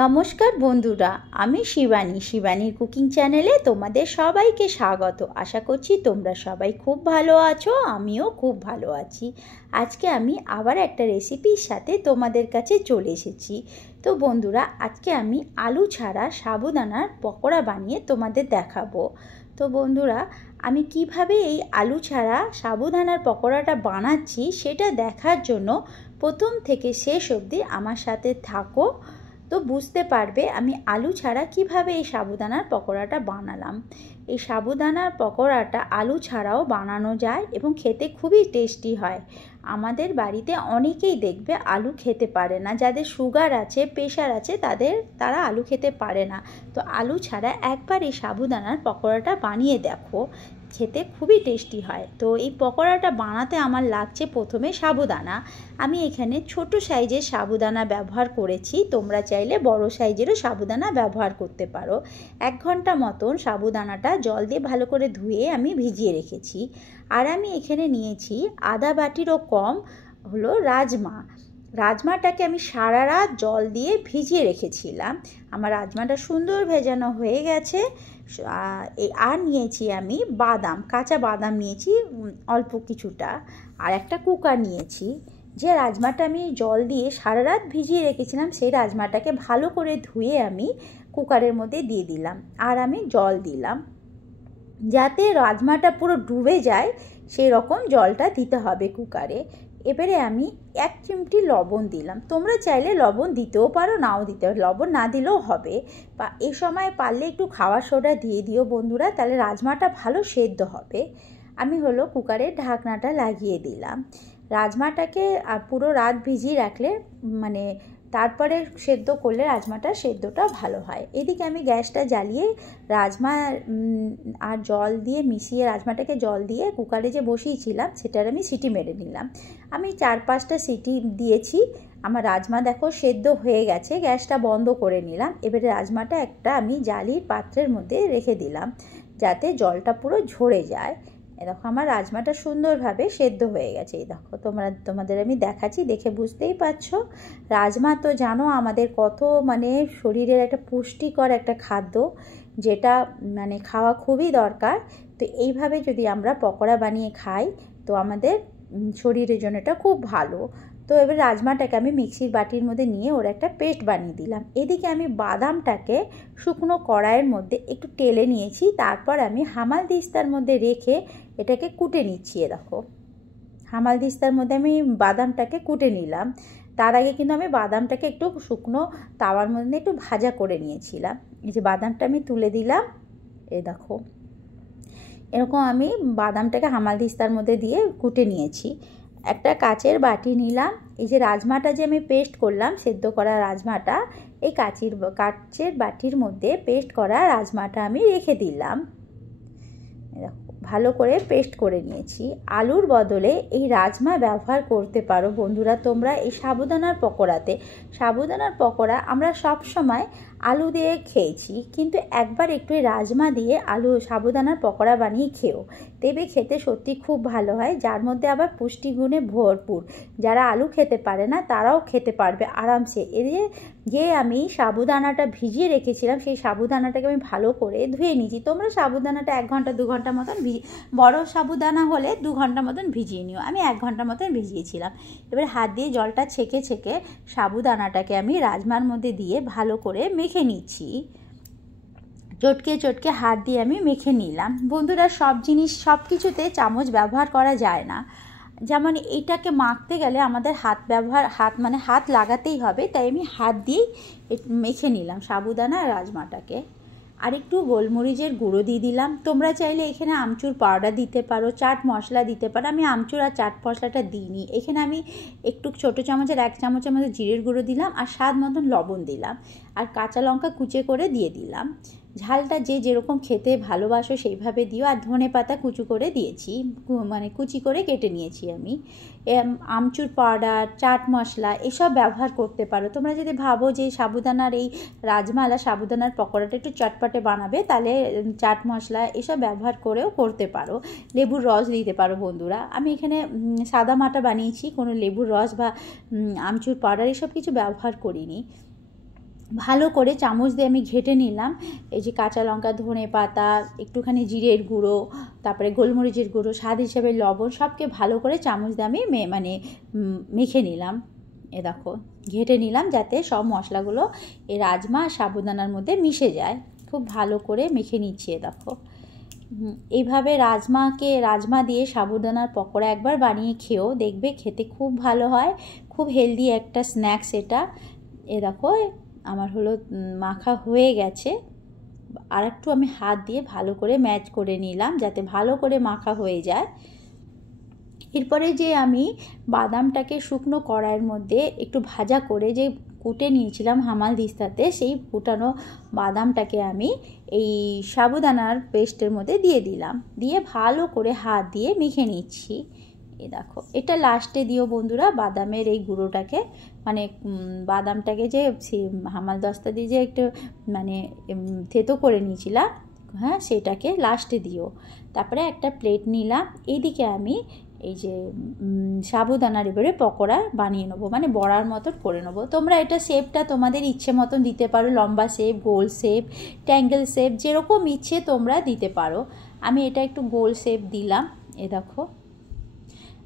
নমস্কার বন্ধুরা, আমি শিবানীর কুকিং চ্যানেলে তোমাদের সবাইকে স্বাগত। আশা করছি তোমরা সবাই খুব ভালো আছো, আমিও খুব ভালো আছি। আজকে আমি আবার একটা রেসিপির সাথে তোমাদের কাছে চলে এসেছি। তো বন্ধুরা, আজকে আমি আলু ছাড়া সাবুদানার পকোড়া বানিয়ে তোমাদের দেখাবো। তো বন্ধুরা, আমি কিভাবে এই আলু ছাড়া সাবুদানার পকোড়াটা বানাচ্ছি সেটা দেখার জন্য প্রথম থেকে শেষ অবধি আমার সাথে থাকো। তো বুঝতে পারবে আমি আলু ছাড়া কিভাবে এই সাবুদানার পকোড়াটা বানালাম। এই সাবুদানার পকোড়াটা আলু ছাড়াও বানানো যায় এবং খেতে খুবই টেস্টি হয়। আমাদের বাড়িতে অনেকেই দেখবে আলু খেতে পারে না, যাদের সুগার আছে, প্রেশার আছে, তারা আলু খেতে পারে না। তো আলু ছাড়া একবার এই সাবুদানার পকোড়াটা বানিয়ে দেখো, খেতে খুবই টেস্টি হয়। তো এই পকোড়াটা বানাতে আমার লাগছে প্রথমে সাবুদানা। আমি এখানে ছোট সাইজের সাবুদানা ব্যবহার করেছি, তোমরা চাইলে বড় সাইজেরও সাবুদানা ব্যবহার করতে পারো। 1 ঘন্টা মতন সাবুদানাটা জল দিয়ে ভালো করে ধুয়ে আমি ভিজিয়ে রেখেছি। আর আমি এখানে নিয়েছি আধা বাটিরও কম হলো রাজমাটাকে আমি সারা রাত জল দিয়ে ভিজিয়ে রেখেছিলাম। আমার রাজমাটা সুন্দর ভেজানো হয়ে গেছে। আর নিয়েছি আমি কাঁচা বাদাম নিয়েছি অল্প কিছুটা, আর একটা কুকার নিয়েছি। যে রাজমাটা আমি জল দিয়ে সারা রাত ভিজিয়ে রেখেছিলাম সেই রাজমাটাকে ভালো করে ধুয়ে আমি কুকারের মধ্যে দিয়ে দিলাম। আর আমি জল দিলাম, যাতে রাজমাটা পুরো ডুবে যায় সেই রকম জলটা দিতে হবে কুকারে। এবারে আমি 1 চিমটি লবণ দিলাম। তোমরা চাইলে লবণ দিতেও পারো, নাও দিতে পারো, লবণ না দিলেও হবে। বা এই সময় পারলে একটু খাওয়ার সোডা দিয়ে দিও বন্ধুরা, তাহলে রাজমাটা ভালো সেদ্ধ হবে। আমি কুকারের ঢাকনাটা লাগিয়ে দিলাম। রাজমাটাকে পুরো রাত ভিজিয়ে রাখলে তারপরে সেদ্ধ করলে সেদ্ধটা ভালো হয়। এদিকে আমি গ্যাসটা জ্বালিয়ে রাজমা আর জল দিয়ে মিশিয়ে, রাজমাটাকে জল দিয়ে কুকারে যে বসিয়েছিলাম সেটার আমি সিটি মেরে নিলাম। আমি 4-5টা সিটি দিয়েছি। আমার রাজমা দেখো সেদ্ধ হয়ে গেছে। গ্যাসটা বন্ধ করে নিলাম। এবারে রাজমাটা আমি জালির পাত্রের মধ্যে রেখে দিলাম, যাতে জলটা পুরো ঝরে যায়। দেখো আমার রাজমাটা সুন্দরভাবে সেদ্ধ হয়ে গেছে। এই দেখো, তোমাদের আমি দেখাচ্ছি, দেখে বুঝতেই পারছো। রাজমা তো জানো আমাদের কত শরীরের একটা পুষ্টিকর একটা খাদ্য, যেটা খাওয়া খুবই দরকার। তো এইভাবে যদি আমরা পকোড়া বানিয়ে খাই তো আমাদের শরীরের জন্য এটা খুব ভালো। তো এবার রাজমাটাকে আমি মিক্সির বাটির মধ্যে নিয়ে ওর একটা পেস্ট বানিয়ে দিলাম। এদিকে আমি বাদামটাকে শুকনো কড়াইয়ের মধ্যে একটু টেলে নিয়েছি, তারপর আমি হামালদিস্তার মধ্যে রেখে এটাকে কুটে নিচ্ছি। দেখো, হামালদিস্তার মধ্যে আমি বাদামটাকে কুটে নিলাম। তার আগে কিন্তু আমি বাদামটাকে একটু শুকনো তাওয়ার মধ্যে একটু ভাজা করে নিয়েছিলাম। এই যে বাদামটা আমি তুলে দিলাম, এই দেখো এরকম আমি বাদামটাকে হামালদিস্তার মধ্যে দিয়ে কুটে নিয়েছি। একটা কাচের বাটি নিলাম। এই যে রাজমাটা যে আমি পেস্ট করলাম, সেদ্ধ করা রাজমাটা, এই কাচের বাটির মধ্যে পেস্ট করা রাজমাটা আমি রেখে দিলাম। ভালো করে পেস্ট করে নিয়েছি। আলুর বদলে এই রাজমা ব্যবহার করতে পারো বন্ধুরা তোমরা এই সাবুদানার পকোড়াতে। সাবুদানার পকোড়া আমরা সব সময় আলু দিয়ে খেয়েছি, কিন্তু একবার একটু রাজমা দিয়ে সাবুদানার পকোড়া বানিয়ে খেও, দেবে খেতে সত্যি খুব ভালো হয়। যার মধ্যে আবার পুষ্টিগুণে ভরপুর। যারা আলু খেতে পারে না তারাও খেতে পারবে আরামসে। যে আমি সাবুদানাটা ভিজিয়ে রেখেছিলাম, সেই সাবুদানাটাকে আমি ভালো করে ধুয়ে নিয়েছি। তোমরা সাবুদানাটা 1 ঘন্টা 2 ঘন্টা মতন বড় সাবুদানা হলে 2 ঘন্টা মতন ভিজিয়ে নিও। আমি 1 ঘন্টা মতন ভিজিয়েছিলাম। এবার হাত দিয়ে জলটা ছেঁকে সাবুদানাটাকে আমি রাজমার মধ্যে দিয়ে ভালো করে মেখে নিচ্ছি। চটকে হাত দিয়ে আমি মেখে নিলাম। বন্ধুরা, সব কিছুতে চামচ ব্যবহার করা যায় না। যেমন এইটাকে মাখতে গেলে আমাদের হাত লাগাতেই হবে, তাই আমি হাত দিয়েই মেখে নিলাম সাবুদানা আর রাজমাটাকে। আর একটু গোলমরিচের গুঁড়ো দিয়ে দিলাম। তোমরা চাইলে এখানে আমচুর পাউডার দিতে পারো, চাট মশলা দিতে পারো। আমি আমচুর আর চাট মশলাটা দিইনি। এখানে আমি একটু ছোটো চামচের 1 চামচের মধ্যে জিরের গুঁড়ো দিলাম, আর স্বাদ মতন লবণ দিলাম, আর কাঁচা লঙ্কা কুচে করে দিয়ে দিলাম। ঝালটা যে যেরকম খেতে ভালোবাসো সেইভাবে দিও। আর ধনেপাতা কুচি করে দিয়েছি, কুচি করে কেটে নিয়েছি আমি। আমচুর পাউডার, চাট মশলা এসব ব্যবহার করতে পারো। তোমরা যদি ভাবো যে সাবুদানার এই রাজমালা সাবুদানার পকোড়াটা একটু চটপটে বানাবে, তাহলে চাট মশলা এসব ব্যবহার করেও করতে পারো। লেবুর রস দিতে পারো বন্ধুরা। আমি এখানে সাদা মাটা বানিয়েছি, কোনো লেবুর রস বা আমচুর পাউডার এসব কিছু ব্যবহার করিনি। ভালো করে চামচ দিয়ে আমি ঘেটে নিলাম। এই যে কাঁচা লঙ্কা, ধনে পাতা, একটুখানি জিরের গুঁড়ো, তারপরে গোলমরিচের গুঁড়ো, স্বাদ হিসেবে লবণ, সবকে ভালো করে চামচ দিয়ে আমি মেখে নিলাম। এ দেখো ঘেটে নিলাম যাতে সব মশলাগুলো এই রাজমা আর সাবুদানার মধ্যে মিশে যায়। খুব ভালো করে মেখে নিচ্ছি। এ দেখো এইভাবে রাজমা দিয়ে সাবুদানার পকোড়া একবার বানিয়ে খেও, দেখবে খেতে খুব ভালো হয়। খুব হেলদি একটা স্ন্যাক্স এটা। এ দেখো আমার হলো মাখা হয়ে গেছে। আর একটু আমি হাত দিয়ে ভালো করে ম্যাচ করে নিলাম যাতে ভালো করে মাখা হয়ে যায়। এরপরে যে আমি বাদামটাকে শুকনো কড়াইয়ের মধ্যে একটু ভাজা করে যে কুটে নিয়েছিলাম হামাল দিস্তাতে, সেই কুটানো বাদামটাকে আমি এই সাবুদানার পেস্টের মধ্যে দিয়ে দিলাম, দিয়ে ভালো করে হাত দিয়ে মেখে নিচ্ছি। এই দেখো এটা লাস্টে দিও বন্ধুরা, বাদামের এই গুঁড়োটাকে, মানে বাদামটাকে যে হামাল দস্তা দিয়ে যে একটু মানে থেতো করে নিয়েছিলাম, হ্যাঁ সেটাকে লাস্টে দিও। তারপরে একটা প্লেট নিলাম, এইদিকে আমি এই যে সাবুদানার এবারে পকোড়া বানিয়ে নেবো, মানে বড়ার মতন করে নেবো। তোমরা এটা শেপটা তোমাদের ইচ্ছে মতন দিতে পারো, লম্বা শেপ, গোল শেপ, ট্যাঙ্গেল শেপ, যেরকম ইচ্ছে তোমরা দিতে পারো। আমি এটা একটু গোল শেপ দিলাম। এ দেখো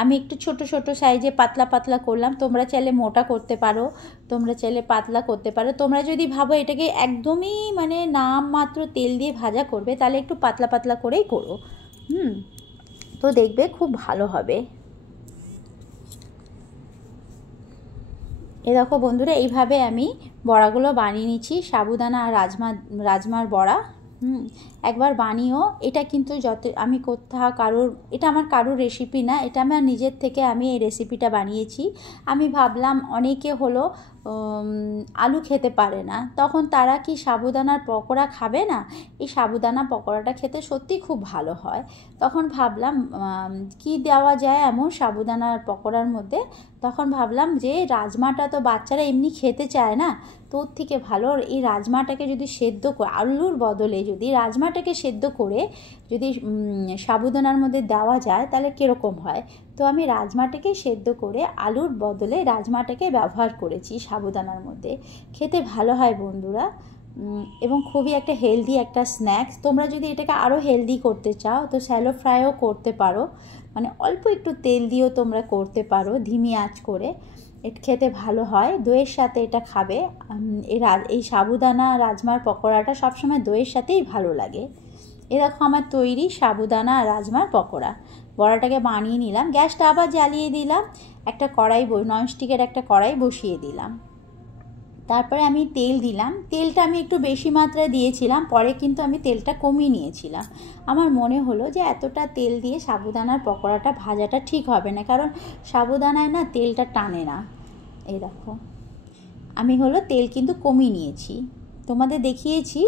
আমি একটু ছোট ছোট সাইজে পাতলা পাতলা করলাম। তোমরা চাইলে মোটা করতে পারো, তোমরা চাইলে পাতলা করতে পারো। তোমরা যদি ভাবো এটাকে একদমই মানে নামমাত্র তেল দিয়ে ভাজা করবে, তাহলে একটু পাতলা পাতলা করেই করো। তো দেখবে খুব ভালো হবে। এ দেখো বন্ধুরা এইভাবে আমি বড়াগুলো বানিয়ে নিচ্ছি, সাবুদানা আর রাজমার বড়া। একবার বানিও। এটা কিন্তু আমি কোথাও এটা আমার কারোর রেসিপি না, এটা আমার নিজের থেকে আমি এই রেসিপিটা বানিয়েছি। আমি ভাবলাম অনেকে হলো আলু খেতে পারে না, তখন তারা কি সাবুদানার পকোড়া খাবে না? এই সাবুদানা পকোড়াটা খেতে সত্যি খুব ভালো হয়। তখন ভাবলাম কি দেওয়া যায় এমন সাবুদানার পকোড়ার মধ্যে। তখন ভাবলাম যে রাজমাটা তো বাচ্চারা এমনি খেতে চায় না, তোর থেকে ভালো এই রাজমাটাকে যদি সেদ্ধ করে, আলুর বদলে যদি রাজমাটাকে সেদ্ধ করে যদি সাবুদানার মধ্যে দেওয়া যায় তাহলে কীরকম হয়। তো আমি রাজমাটাকে সেদ্ধ করে আলুর বদলে রাজমাটাকে ব্যবহার করেছি সাবুদানার মধ্যে। খেতে ভালো হয় বন্ধুরা, এবং খুবই একটা হেলদি একটা স্ন্যাক্স। তোমরা যদি এটাকে আরও হেলদি করতে চাও তো শ্যালো ফ্রাইও করতে পারো, মানে অল্প একটু তেল দিয়েও তোমরা করতে পারো ধিমি আঁচ করে। এটা খেতে ভালো হয়, দইয়ের সাথে এটা খাবে। এই সাবুদানা রাজমার পকোড়াটা সবসময় দইয়ের সাথেই ভালো লাগে। এ দেখো আমার তৈরি সাবুদানা আর রাজমার পকোড়া। বড়াটাকে বানিয়ে নিলাম, গ্যাসটা আবার জ্বালিয়ে দিলাম, একটা কড়াই ননস্টিকের একটা কড়াই বসিয়ে দিলাম। তারপরে আমি তেল দিলাম। তেলটা আমি একটু বেশি মাত্রায় দিয়েছিলাম, পরে কিন্তু আমি তেলটা কমিয়ে নিয়েছিলাম। আমার মনে হলো যে এতটা তেল দিয়ে সাবুদানার পকোড়াটা ভাজাটা ঠিক হবে না, কারণ সাবুদানায় না তেলটা টানে না। এই দেখো আমি হলো তেল কিন্তু কমিয়ে নিয়েছি, তোমাদের দেখিয়েছি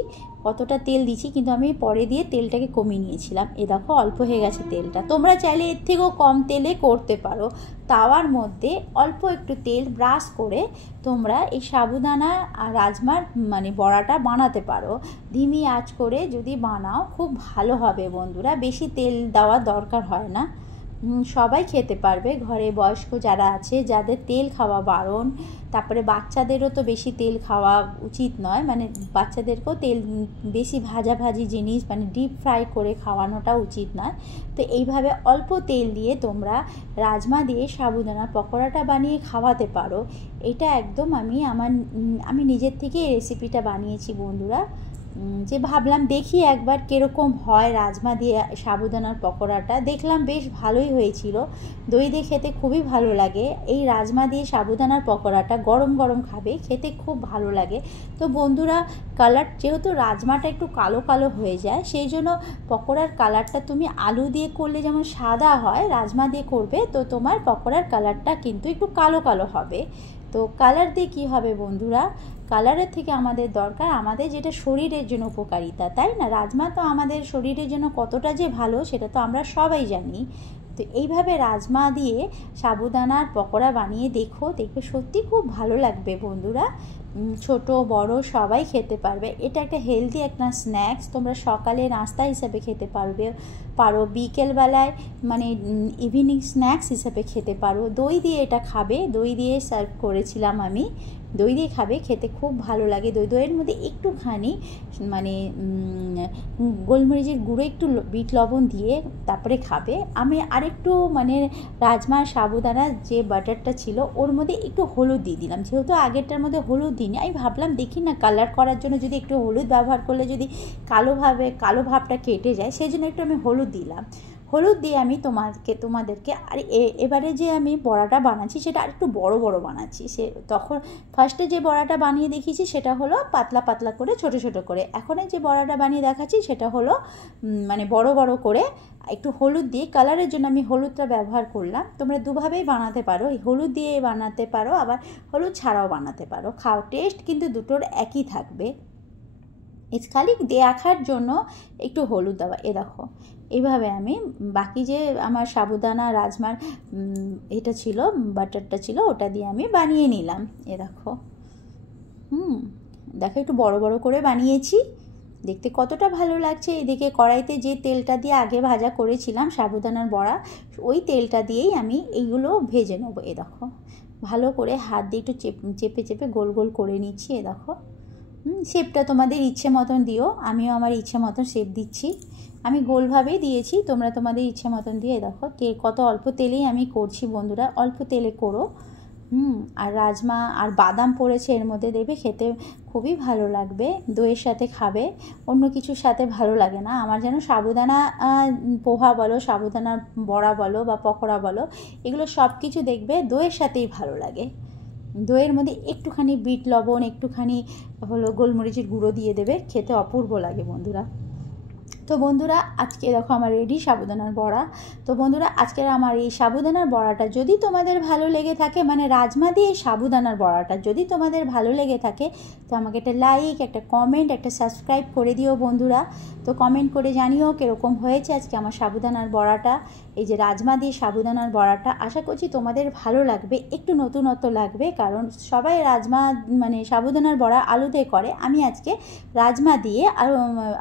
কতটা তেল দিচ্ছি, কিন্তু আমি পরে দিয়ে তেলটাকে কমিয়ে নিয়েছিলাম। এ দেখো অল্প হয়ে গেছে তেলটা। তোমরা চাইলে এর থেকেও কম তেলে করতে পারো। তাওয়ার মধ্যে অল্প একটু তেল ব্রাশ করে তোমরা এই সাবুদানা আর রাজমার মানে বড়াটা বানাতে পারো। ধিমি আঁচ করে যদি বানাও খুব ভালো হবে বন্ধুরা, বেশি তেল দেওয়ার দরকার হয় না, সবাই খেতে পারবে। ঘরে বয়স্ক যারা আছে যাদের তেল খাওয়া বারণ, তারপরে বাচ্চাদেরও তো বেশি তেল খাওয়া উচিত নয়, মানে বাচ্চাদেরকেও তেল বেশি ভাজাভাজি জিনিস মানে ডিপ ফ্রাই করে খাওয়ানোটা উচিত নয়। তো এইভাবে অল্প তেল দিয়ে তোমরা রাজমা দিয়ে সাবুদানার পকোড়াটা বানিয়ে খাওয়াতে পারো। এটা একদম আমি নিজের থেকে এই রেসিপিটা বানিয়েছি বন্ধুরা, যে ভাবলাম দেখি একবার কীরকম হয় রাজমা দিয়ে সাবুদানার পকোড়াটা। দেখলাম বেশ ভালোই হয়েছিল, দই দিয়ে খেতে খুবই ভালো লাগে। এই রাজমা দিয়ে সাবুদানার পকোড়াটা গরম গরম খাবে, খেতে খুব ভালো লাগে। তো বন্ধুরা কালার যেহেতু রাজমাটা একটু কালো কালো হয়ে যায়, সেই জন্য পকোড়ার কালারটা তুমি আলু দিয়ে করলে যেমন সাদা হয়, রাজমা দিয়ে করবে তো তোমার পকোড়ার কালারটা কিন্তু একটু কালো কালো হবে। তো কালার দিয়ে কী হবে বন্ধুরা, কালারের থেকে আমাদের দরকার আমাদের যেটা শরীরের জন্য উপকারিতা, তাই না? রাজমা তো আমাদের শরীরের জন্য কতটা যে ভালো সেটা তো আমরা সবাই জানি। তো এইভাবে রাজমা দিয়ে সাবুদানার পকোড়া বানিয়ে দেখবে সত্যি খুব ভালো লাগবে বন্ধুরা। ছোট বড় সবাই খেতে পারবে। এটা একটা হেলদি একটা স্ন্যাক্স, তোমরা সকালে নাস্তা হিসাবে খেতে পারো, বিকেলবেলায় মানে ইভিনিং স্ন্যাক্স হিসাবে খেতে পারো। দই দিয়ে এটা খাবে, দই দিয়ে সার্ভ করেছিলাম আমি। দই দিয়ে খাবে, খেতে খুব ভালো লাগে। দইয়ের মধ্যে একটুখানি মানে গোলমরিচের গুঁড়ো, একটু বিট লবণ দিয়ে তারপরে খাবে। আমি আরেকটু মানে রাজমার সাবুদানার যে বাটারটা ছিল ওর মধ্যে একটু হলুদ দিয়ে দিলাম, যেহেতু আগেরটার মধ্যে হলুদ দিইনি। আমি ভাবলাম দেখি না কালার করার জন্য যদি একটু হলুদ ব্যবহার করলে যদি কালো ভাবটা কেটে যায়, সেই জন্য একটু আমি হলুদ দিলাম। হলুদ দিয়ে আমি তোমাদেরকে আর এবারে যে আমি বড়াটা বানাচ্ছি সেটা আর একটু বড় বড় বানাচ্ছি। তখন ফার্স্টে যে বড়াটা বানিয়ে দেখিয়েছি সেটা হলো পাতলা পাতলা করে, ছোট ছোট করে। এখন যে বড়াটা বানিয়ে দেখাচ্ছি সেটা হলো মানে বড় বড় করে। একটু হলুদ দিয়ে কালারের জন্য আমি হলুদটা ব্যবহার করলাম। তোমরা দুভাবেই বানাতে পারো, হলুদ দিয়ে বানাতে পারো, আবার হলুদ ছাড়াও বানাতে পারো। টেস্ট কিন্তু দুটোর একই থাকবে, খালি দেখার জন্য একটু হলুদ দেওয়া। দেখো এইভাবে আমি বাকি যে আমার সাবুদানা রাজমার এটা ছিল, বাটারটা ছিল, ওটা দিয়ে আমি বানিয়ে নিলাম। দেখো দেখো একটু বড় বড় করে বানিয়েছি, দেখতে কতটা ভালো লাগছে। এদিকে কড়াইতে যে তেলটা দিয়ে আগে ভাজা করেছিলাম সাবুদানার বড়া, ওই তেলটা দিয়েই আমি এইগুলো ভেজে নেবো। দেখো ভালো করে হাত দিয়ে একটু চেপে চেপে গোল গোল করে নিচ্ছি। দেখো শেপটা তোমাদের ইচ্ছে মতন দিও, আমিও আমার ইচ্ছে মতন শেপ দিচ্ছি। আমি গোলভাবেই দিয়েছি, তোমরা তোমাদের ইচ্ছে মতন দিয়ে। দেখো কত অল্প তেলেই আমি করছি বন্ধুরা, অল্প তেলে করো। আর রাজমা আর বাদাম পড়েছে এর মধ্যে, দেবে খেতে খুবই ভালো লাগবে। দইয়ের সাথে খাবে, অন্য কিছুর সাথে ভালো লাগে না আমার। যেন সাবুদানা পোহা বলো, সাবুদানার বড়া বলো বা পকোড়া বলো, এগুলো সব কিছু দেখবে দইয়ের সাথেই ভালো লাগে। দইয়ের মধ্যে একটুখানি বিট লবণ, একটুখানি হলো গোলমরিচের গুঁড়ো দিয়ে দেবে, খেতে অপূর্ব লাগে বন্ধুরা। তো বন্ধুরা আজকে দেখো আমার রেডি সাবুদানার বড়া। তো বন্ধুরা আজকের আমার এই সাবুদানার বড়াটা যদি তোমাদের ভালো লেগে থাকে, মানে রাজমা দিয়ে সাবুদানার বড়াটা যদি তোমাদের ভালো লেগে থাকে, তো আমাকে একটা লাইক, একটা কমেন্ট, একটা সাবস্ক্রাইব করে দিও বন্ধুরা। তো কমেন্ট করে জানিও কীরকম হয়েছে আজকে আমার সাবুদানার বড়াটা, এই যে রাজমা দিয়ে সাবুদানার বড়াটা। আশা করছি তোমাদের ভালো লাগবে, একটু নতুনত্ব লাগবে, কারণ সবাই রাজমা মানে সাবুদানার বড়া আলু দিয়ে করে, আমি আজকে রাজমা দিয়ে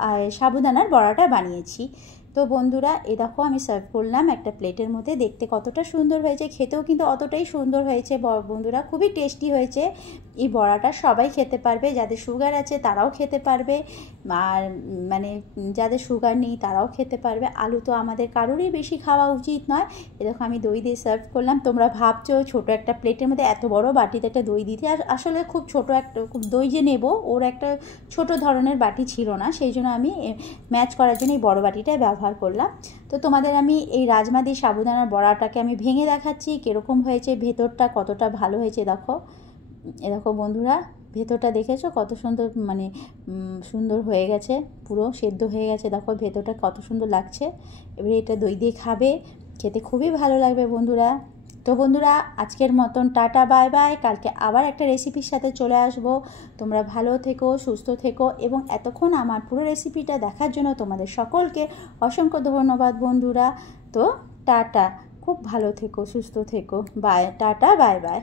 আর সাবুদানার বড়াটা বানিয়েছি। তো বন্ধুরা দেখো আমি সার্ভ করলাম একটা প্লেটের মধ্যে, দেখতে কতটা সুন্দর হয়েছে, খেতেও কিন্তু অতটাই সুন্দর হয়েছে বন্ধুরা, খুবই টেস্টি হয়েছে। এই বড়াটা সবাই খেতে পারবে, যাদের সুগার আছে তারাও খেতে পারবে, আর মানে যাদের সুগার নেই তারাও খেতে পারবে। আলু তো আমাদের কারোরই বেশি খাওয়া উচিত নয়। দেখো আমি দই দিয়ে সার্ভ করলাম। তোমরা ভাবছো ছোটো একটা প্লেটের মধ্যে এত বড় বাটিতে একটা দই দিতে, আর আসলে খুব ছোটো একটা দই যে নেব, ওর একটা ছোট ধরনের বাটি ছিল না, সেই জন্য আমি ম্যাচ করার জন্য এই বড় বাটিটাই ব্যবহার করলাম। তো তোমাদের আমি এই রাজমা দিয়ে সাবুদানার বড়াটাকে আমি ভেঙে দেখাচ্ছি কীরকম হয়েছে, ভেতরটা কতটা ভালো হয়েছে। দেখো দেখো বন্ধুরা ভেতরটা দেখেছো কত সুন্দর, মানে সুন্দর হয়ে গেছে, পুরো সেদ্ধ হয়ে গেছে। দেখো ভেতরটা কত সুন্দর লাগছে। এবারে এটা দই দিয়ে খাবে, খেতে খুবই ভালো লাগবে বন্ধুরা। তো বন্ধুরা আজকের মতন টাটা বাই বাই, কালকে আবার একটা রেসিপির সাথে চলে আসবো। তোমরা ভালো থেকো, সুস্থ থেকো, এবং এতক্ষণ আমার পুরো রেসিপিটা দেখার জন্য তোমাদের সকলকে অসংখ্য ধন্যবাদ বন্ধুরা। তো টাটা, খুব ভালো থেকো, সুস্থ থেকো, বাই, টাটা বাই বাই।